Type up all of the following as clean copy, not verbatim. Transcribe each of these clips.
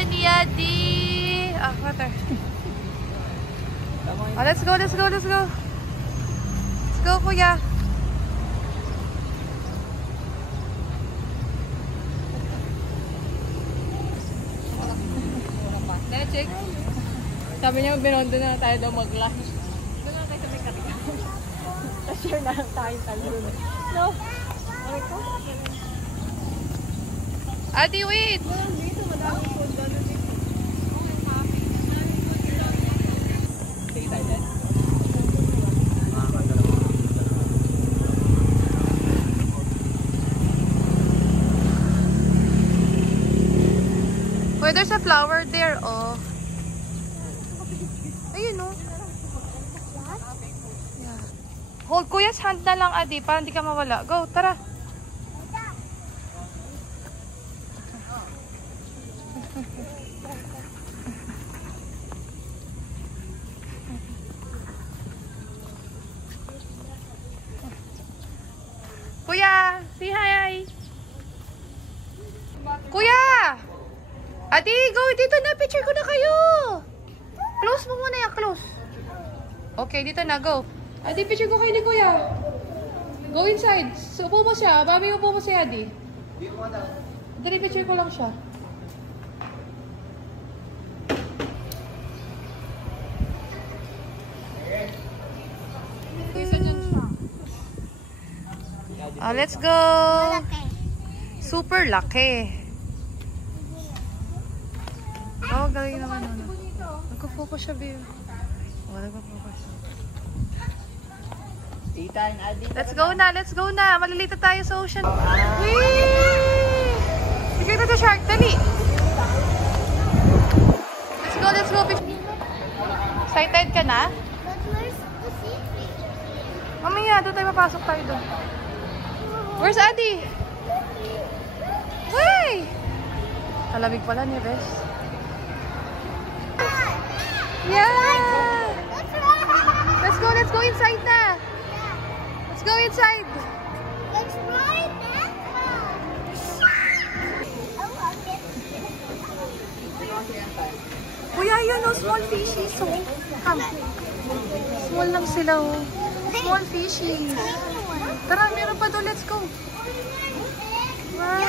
naman ni Adi. Ah, water. Oh, let's go, let's go, let's go. Let's go, kuya. Check. Sabi niya, binondo na tayo daw mag-lunch. Doon na tayo sa may katika. Ta-share na lang tayo talon. No? Okay ko? Adi, wait! Dito, madaming food doon. Sige tayo dyan. Wait, there's a flower there, oh. Ayun, oh. Yeah. Hold kuya's hand na lang, Adi, para hindi ka mawala. Go, tara. Kuya, say hi. Kuya! Adi, go dito na. Picture ko na kayo. Close mo muna yan. Close. Okay, dito na. Go. Adi, picture ko kayo ni Kuya. Go inside. So, upo mo siya. Babi, upo mo si Adi. Dali, picture ko lang siya. Let's go. Super laki. Oh, galing naman. Nagko-focus siya, babe. Oh, nagko-focus siya. Tita and Adi. Let's go na, let's go na. Malilita tayo sa ocean. Whee! Sige na the shark, dali. Let's go. Excited ka na? Mamaya, doon tayo papasok tayo doon. Where's Adi? Hey! Talamig pala ni Bes. Yeah! Let's go inside na! Let's go inside! Let's ride that Kuya, yun o, small fishies o. Come. Small lang sila o. Small fishies. Tara, meron pa doon. Let's go. Wow.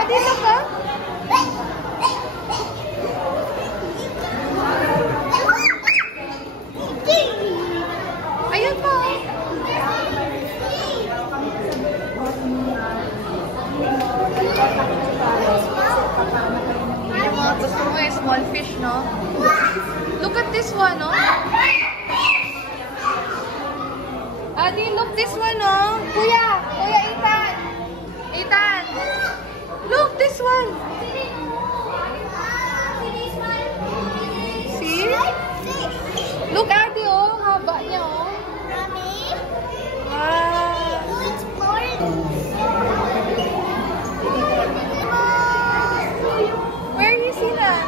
Adi, look ka? Ayun po. Yung mga gusto mo yung small fish, no? Look at this one, no? Adi, look this one, no? Kuya, Ethan. Ethan. Look, this one. See? Look, Adi, oh. Haba niya, oh. Wow. Where is he na?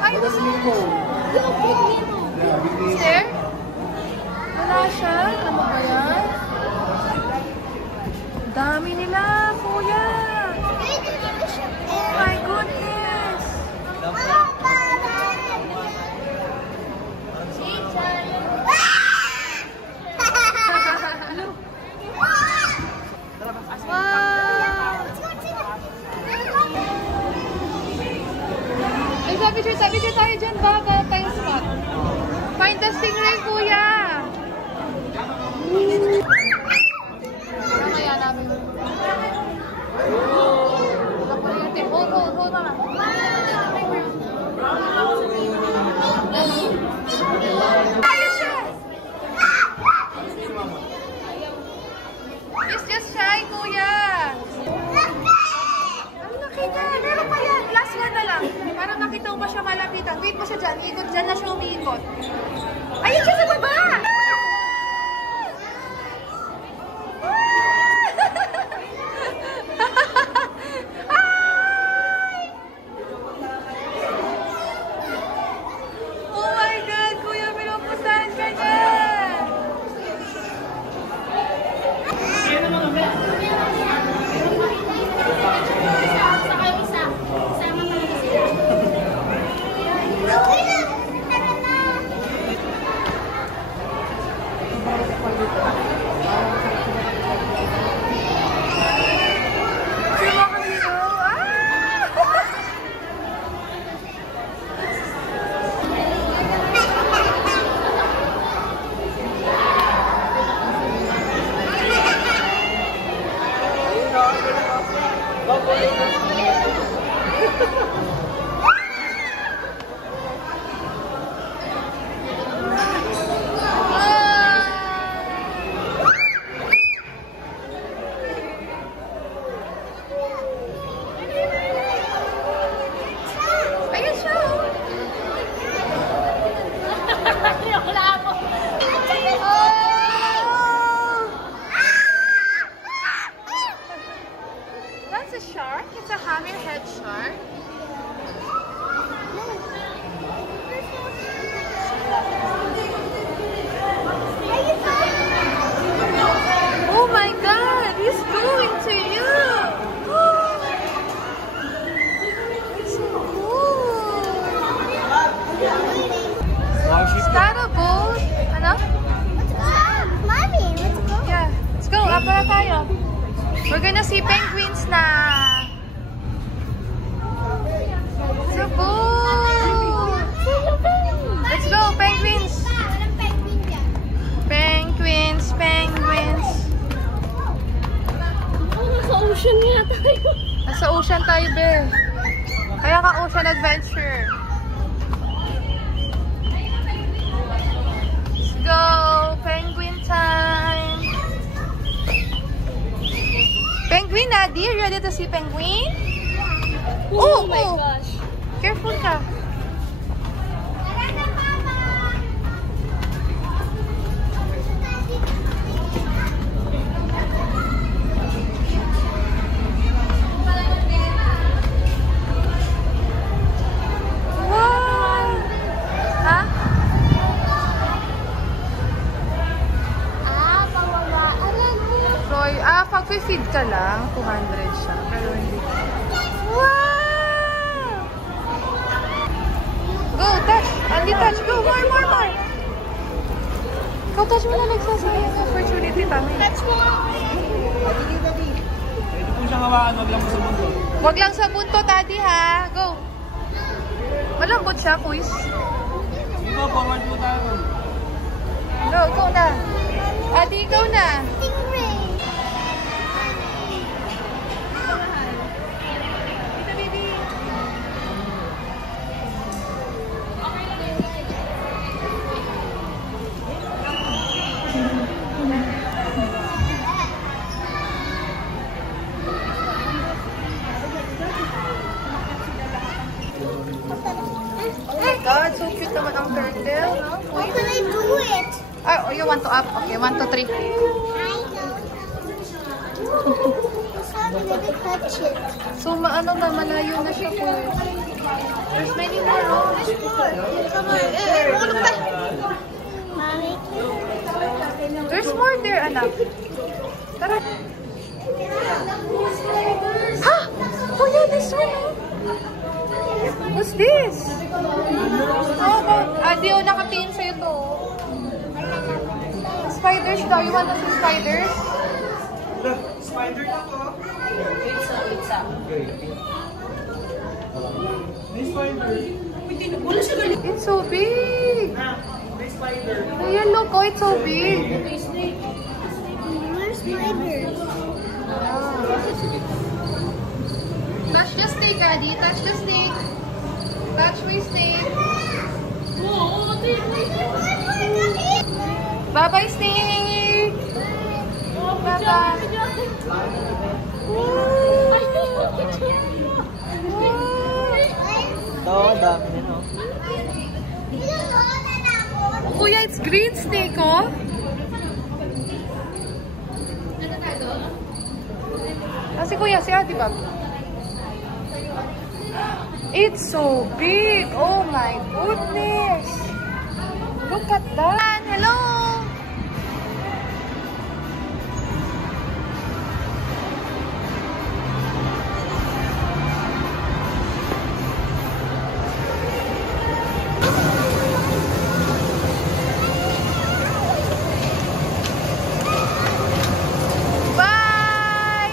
Ay, this one. Is there? Wala siya? Ano ba yan? Dami nila, kuya. Oh my goodness. Picture tayo dyan ba? Ganap tayong spot. Find the stingray, kuya! Mamaya namin. Hold mama. Ayun siya! Just try, kuya! Ang laki niya! Meron pa yan! Last one na lang. Parang nakita mo ba siya malapitan? Wait mo siya dyan. Ikot dyan na siya umiikot. Ayun siya sa baba! Ayan siya, oh. That's a shark. It's a hammerhead shark. Oh my God! He's going to you. It's so cool. Is that a boat? Ano? Mommy, let's go. Yeah. Let's go. Up na tayo. We're gonna see penguins na. It's a boat. Let's go, penguins. Penguins, penguins. Nasa ocean nga tayo. Nasa ocean tayo, be. Kaya ka ocean adventure. Let's go, penguin time. Penguin, Adi, you ready to see penguin? Oh my gosh. Careful ka. Wow! Ha? Kawawa. Roy, pag-feed ka lang, 200 siya. Pero hindi. Wow! Go, touch! Andy, touch! Go! More, more, more! Ikaw, touch mo na nagsasayang opportunity kami. Touch mo. Pwede po siyang hawakan, wag lang mo sa mundo. Huwag lang sa buntot, Adi, ha? Go! Malambot siya, quiz. Sige po, forward po tayo. No, ikaw na. Adi, ikaw na. Stingray. Dito, baby. Oh my God, so cute naman ang turtle. How can I do it? Oh, you want to up? Okay, 1, 2, 3. I know. How did I touch it? So, maano na, malayo na siya po. There's many more rooms. Come on. Ulog tayo. Mommy. There's more there, anak. Tara. Ha! Oh yeah, this one. What's this? Oh, Adi, nakatingin sa'yo to. Spiders daw. You want to see spiders? Spider na po. May spider. It's so big. May spider. Ayan, look. Oh, it's so big. Where's spiders? Touch the snake, Adi. Touch the snake. Touch my snake. Bye-bye, snake. Bye-bye. Ito, dami na, no? Kuya, it's green snake, oh. Si Kuya, si Ate Bob. It's so big. Oh my goodness. Look at that. Hello. Bye.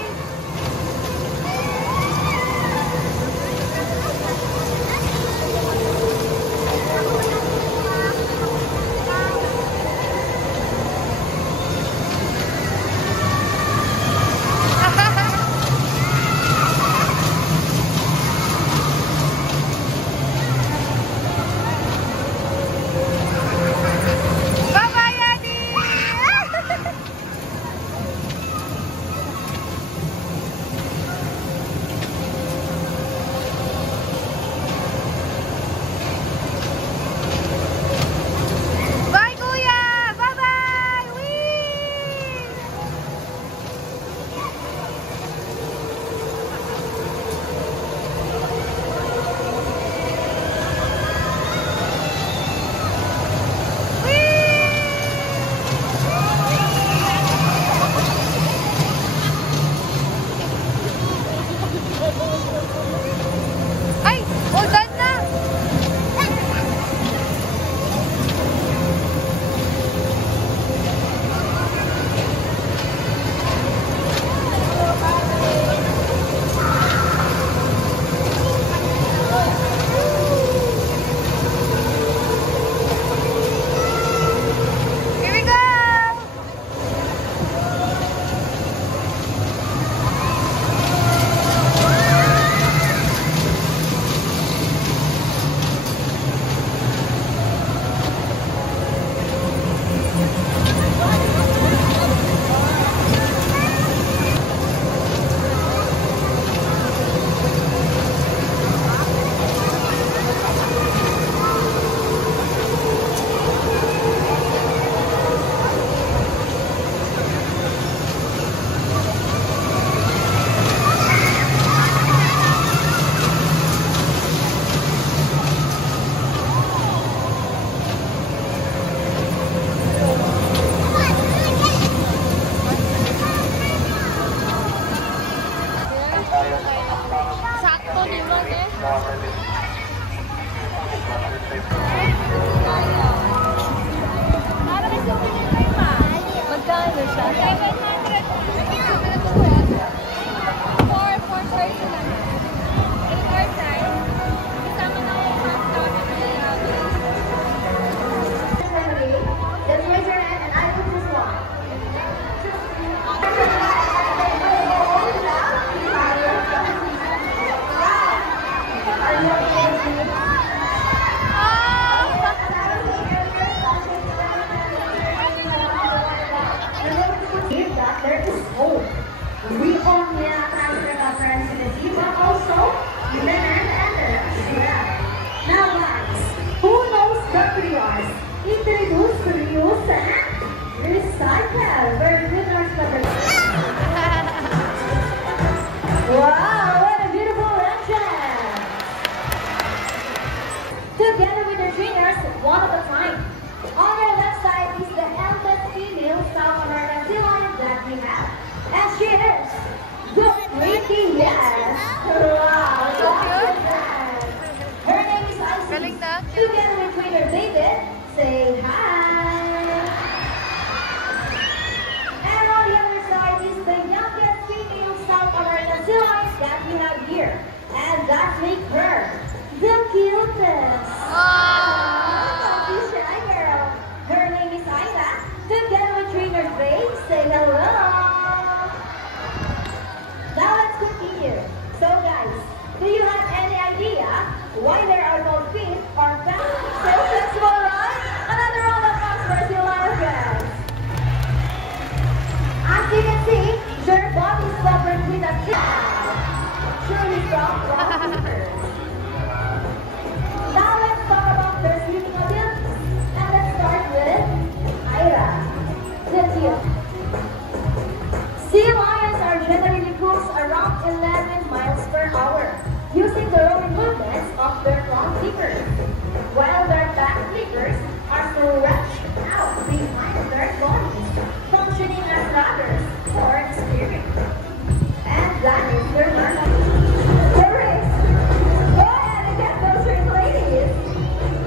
zebra also, Leonard and the giraffe. Now guys, who knows WRs? Introduce, reuse, and recycle. Very good, North Carolina. Wow, what a beautiful legend! Together with the trainers, one at a time. On your left side is the eldest female South American sea lion that we have. And she is the Ricky, yes! Wow, look at that! Her name is Icy. Galing na. Together with trainer David, say hi! And on the other side is the youngest female South American sea lion that we have here. And that makes her the cutest. Oh. Shy girl. Her name is Ida. Together with trainer Ray, say hello. Now let's continue. So guys, do you have any idea why there are no feet or fangs? So flexible, right? Another round of applause for the Americans. As you can see, their body is covered with a truly strong rock. Now let's talk about their swimming abilities. And let's start with Ira. That's you. Sea lions are generally cruise around 11 miles per hour using the rowing movements of their front flippers, while their back flippers are stretched out behind their bodies, functioning as rudders for steering. And that is their learning. Correct. Go ahead and get those drinks, ladies.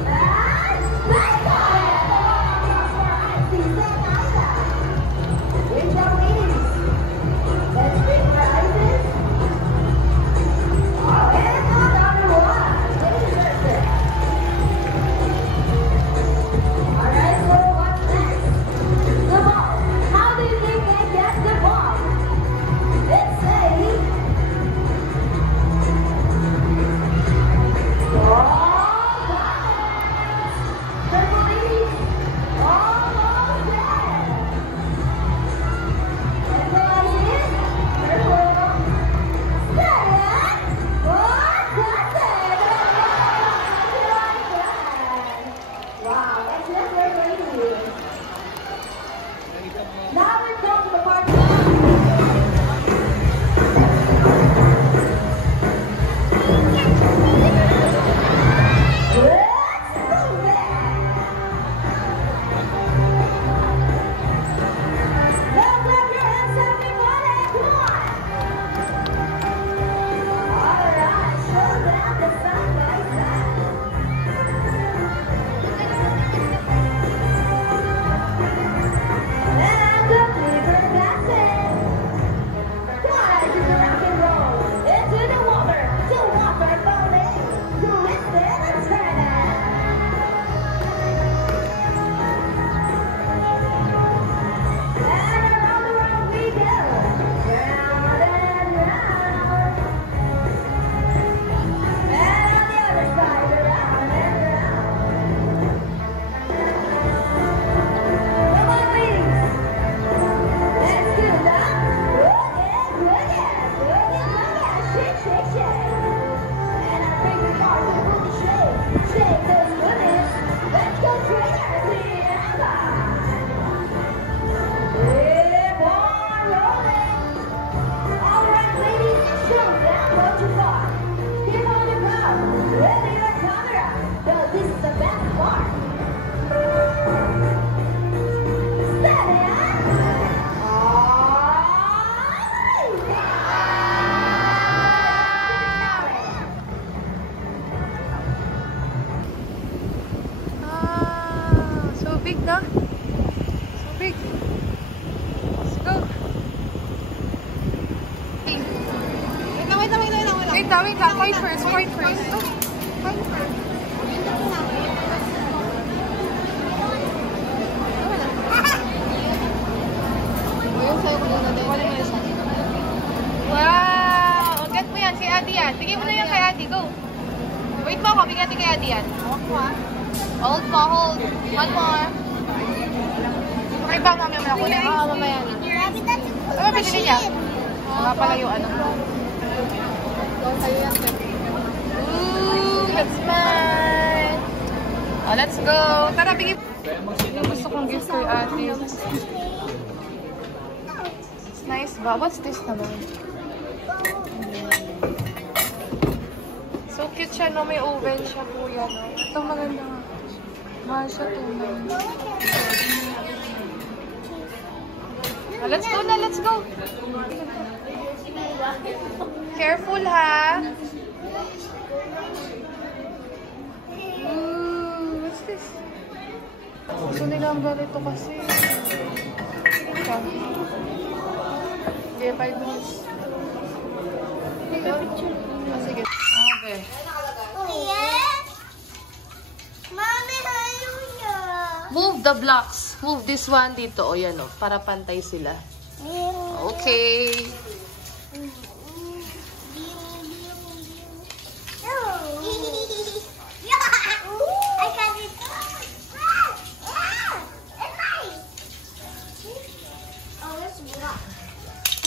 And let's go! Good job, ladies. Let's drink our ices. Oh, and another one. Ladies, that's it. Alright, so what's next? The ball. How do you think they get the ball? Let's say... Now we come to the part. big na. So big. Let's go. Wait lang. Fight first. Fight first. Wow! Get mo yan kay Ate yan. Tingin mo na yan kay Ate. Go. Wait mo ako. Bigyan natin kay Ate yan. Hold mo. Hold. One more. Okay ba? Mamaya mo na kunin. Oo, mamaya. Rabbit, that's Ano ba binili niya? Mga pala yung ano. Ooh, let's smile. Oh, let's go. Tara, bigay. Yung gusto kong gift kay ate. It's nice ba? What's this naman? So cute siya, no? May oven siya, kuya, no? Ito maganda nga. Mahal siya, tunay. Oh, let's go na, let's go. Careful, ha? Ooh, what's this? Gusto nila ang ganito kasi. Okay, 5 minutes. Sige. Okay. Yes. Mommy, hallelujah. Move the blocks. Move this one dito. O, yan o. Para pantay sila. Okay. I got it. Oh, let's block.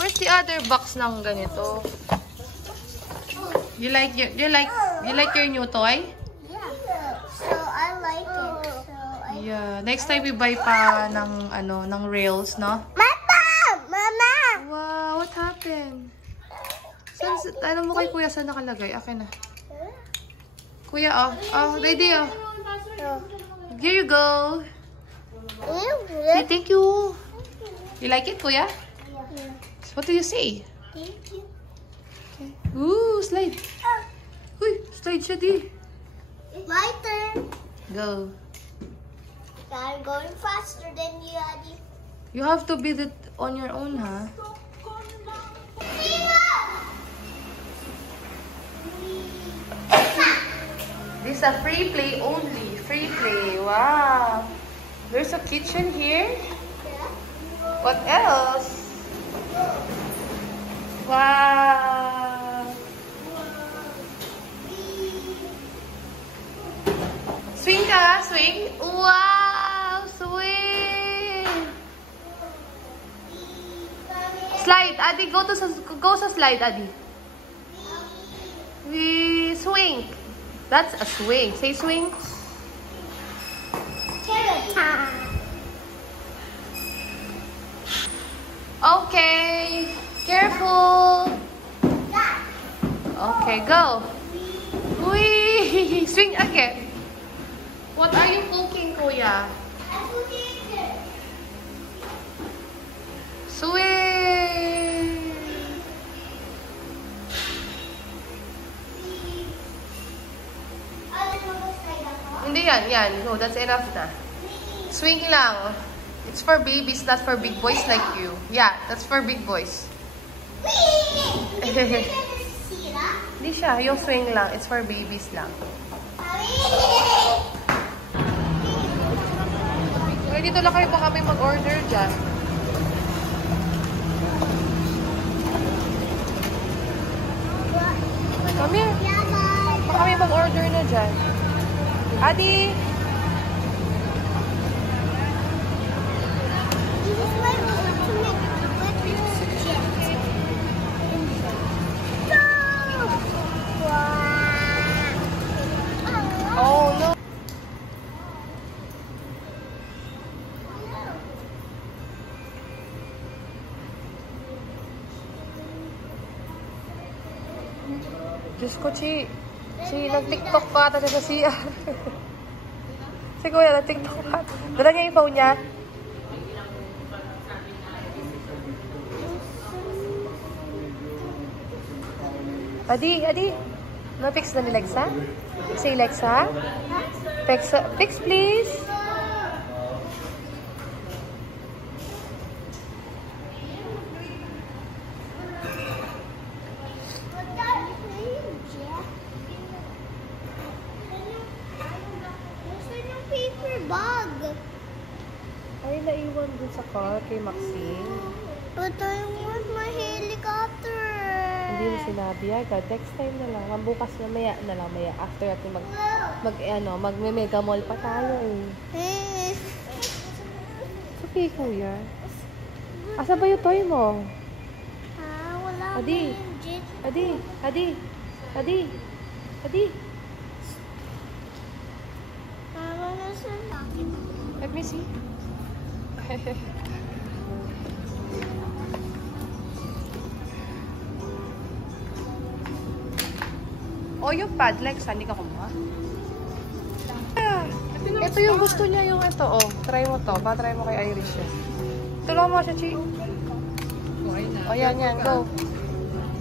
Where's the other box ng ganito? You like your new toy? Yeah. So I like it. So Yeah. Next time we buy pa ng ng rails, no? Mama! Wow, what happened? Ano mo kay kuya saan nakalagay? Akin na. Kuya, oh. Oh, ready, oh. Here you go. Say thank you. You like it, kuya? What do you say? Thank you. Okay. Ooh, slide. Uy, slide siya di. My turn. Go. I'm going faster than you, Adi. You have to build it on your own, ha? This is a free play only. Free play. Wow. There's a kitchen here. What else? Wow. Swing ka, swing. Wow, swing. Slide, Adi, go sa slide, Adi. We swing. That's a swing. Say swing. Okay. Careful. Okay, go. Wee. Swing again. What are you cooking, kuya? Swing. Hindi yan. No, that's enough na. Swing lang. It's for babies, not for big boys like you. Yeah, that's for big boys. Hindi siya. Yung swing lang. It's for babies lang. Okay, dito lang kayo baka may mag-order dyan. Come here. Baka may mag-order na dyan. Adi! Oh no! Diyos ko, Chi, nag-tiktok pa ata siya sa CR. Si kuya, nag-tiktok pa. Dala niya yung phone niya. Adi. No-fix na ni Lexa? Say Lexa? Fix please. Ay, naiwan dun sa car kay Maxine. But I want my helicopter. Hindi mo sinabi agad. Next time na lang. Bukas na maya. After natin mag-mega mall pa tayo eh. Okay, kuya. Asa ba yung toy mo? Wala Adi. Adi. Adi. Adi. Adi. I want to see. Let me see. Oh, yung padlex, hindi ka kumuha? Ito yung gusto niya, yung ito. Oh, try mo to. Pa-try mo kay Irish yun. Tulungan mo siya, Chi. Oh, yan, go.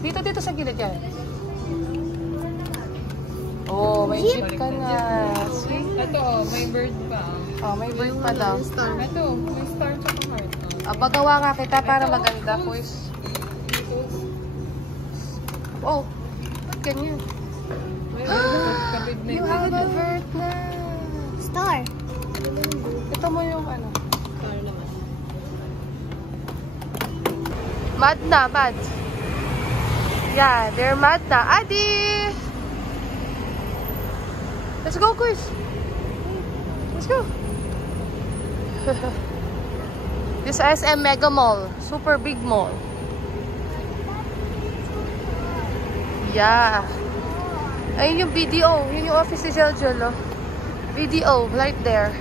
Dito sa gilid yan. Oh, may jeep ka na. See? Ito, may bird pa. Oh, may bird pa daw. Ito, may star tsaka heart. Pagawa nga kita para maganda, boys. Oh, ba't ganyan? May kabid na You have a bird na. Star. Ito mo yung ano. star naman. Mad na, mad. Yeah, they're mad na. Adi! Let's go, Chris. Let's go. This SM Mega Mall. Super big mall. Yeah. Ayun yung BDO. Yun yung office ni Jeljel, oh. BDO, right there.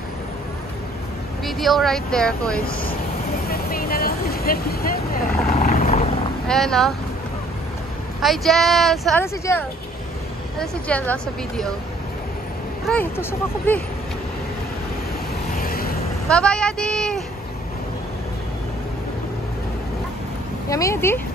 BDO right there, Chris. Ayan, oh. Hi, Jel! Ano si Jel? Ano si Jel, oh, sa video? Ay, tusok ako, be. Bye-bye, Adi! Yummy, Adi?